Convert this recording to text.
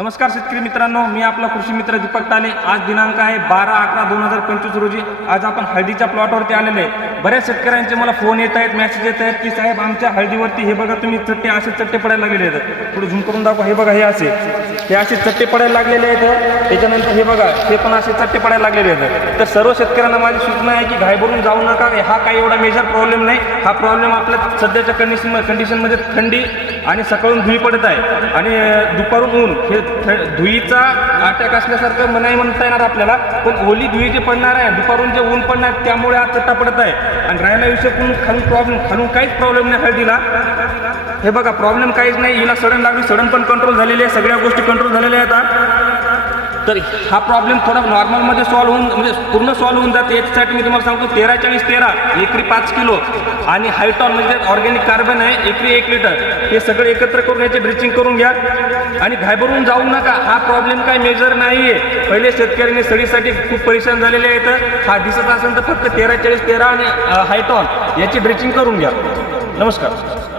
नमस्कार शेतकरी मित्रांनो, मी आपला कृषी मित्र दीपक ताले। आज दिनांक आहे 12/11/2025 रोजी। आज आपण हळदीच्या प्लॉटवरती आलेले आहे। बऱ्याच शेतकऱ्यांचे मला फोन येत आहेत, मेसेज येत आहेत की साहेब आमच्या हळदीवरती हे बघा तुम्ही चट्टे असे चट्टे पडायला लागलेले आहेत। थोडं झूम करून दाखवा। हे बघा हे असे चट्टे पडायला लागलेले आहेत। त्याच्यानंतर हे बघा हे पण असे चट्टे पडायला लागलेले आहेत। तर सर्व शेतकऱ्यांना माझी सूचना आहे की घाईभरून जाऊ नका। हा काही एवढा मेजर प्रॉब्लेम नाही। हा प्रॉब्लेम आपल्या सध्याच्या कंडिशनमध्ये थंडी आणि सकाळून धुळी पडत आहे आणि दुपारून ऊन, हे धुळीचा अटॅक असल्यासारखं नाही म्हणता येणार आपल्याला, पण ओली धुळी जे पडणार आहे, दुपारून जे ऊन पडणार त्यामुळे आज चट्टा पडत आहे। आणि राहायला विषय खालून काहीच प्रॉब्लेम नाही हळदीला। हे बघा प्रॉब्लेम काहीच नाही। हिला सडन लागली, सडन पण कंट्रोल झालेली आहे, सगळ्या गोष्टी कंट्रोल झालेल्या आहेत। तर हा प्रॉब्लेम थोडा नॉर्मलमध्ये सॉल्व्ह होऊन म्हणजे पूर्ण सॉल्व्ह होऊन जाते। याच्यासाठी मी तुम्हाला सांगतो 13-40-13 एकरी 5 किलो आणि हायटॉन म्हणजे ऑर्गॅनिक कार्बन आहे एकरी 1 लिटर, हे सगळे एकत्र करून याचे ड्रिचिंग करून घ्या आणि घाबरून जाऊ नका। हा प्रॉब्लेम काही मेजर नाही आहे। पहिले शेतकऱ्यांनी सडीसाठी खूप परेशान झालेले आहेत। हा दिसत असेल तर फक्त 13-40-13 आणि हायटॉन याची ड्रिचिंग करून घ्या। नमस्कार।